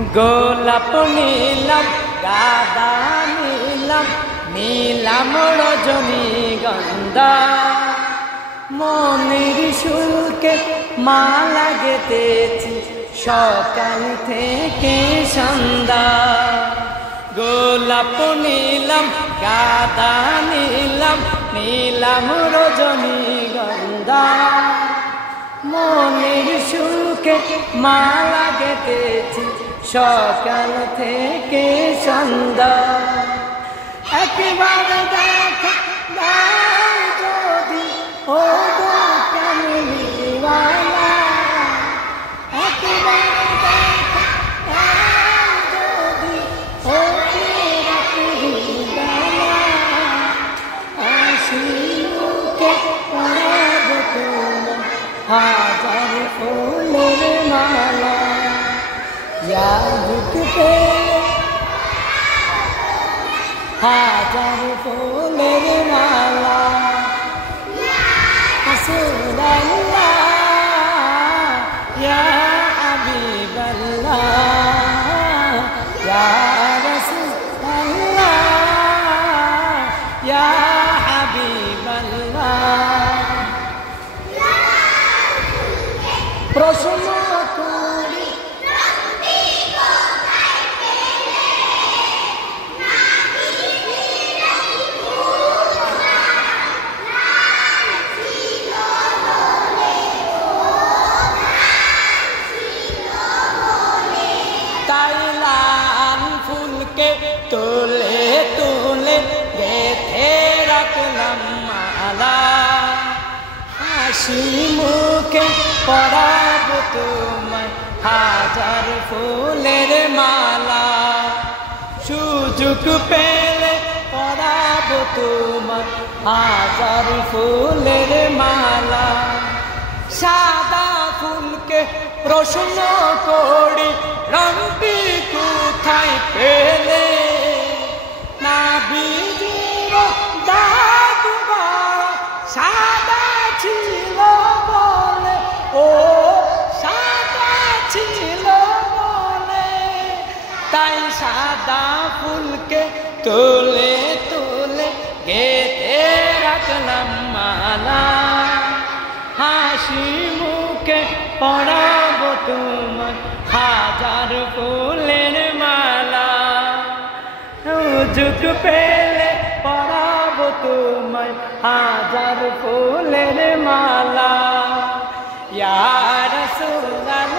গোলাপ নীলাম গাঁদা নীলাম নীলাম রজনীগন্ধা মনের শুল্কে মালা গেঁথেছি সকাল থেকে সন্ধ্যা। গোলাপ নীলাম গাঁদা নীলাম নীলাম রজনীগন্ধা মনের সুখে মালা গেঁথেছি সকাল থেকে সন্ধ্যা। একবার দেখা দাও যদি ও গো কামলিওয়ালা, একবার দেখা দাও যদি ও রাত্রিবেলা, হাসি মুখে পরাব তোমার হাজার ফুলের মালা। याद पे हाजार फूलेर माला रसूलल्लाह या हबीबल्लाह या रसूलल्लाह या हबीबल्लाह। प्रश्न करी तुले तुले गेथे राखलाम माला, हासि मुखे पराब तोमाय हाजार फुलेर माला। सुजुग पेले पराब तोमाय हाजार फुलेर माला। सादा फुलके प्रश्न करी रंगटी कोथाय पेले, नाबिजिर दाग बड़ा सादा छिलो बोले, ओ सादा छिलो बोले, ताई सादा फुलके तुले तुले गेथे राखलाम माला, हासि मुखे पराब तोमाय हाजार फुलेर माला। सुजुग पेले पराब तोमाय हाजार फुलेर माला। या रसूलल्लाह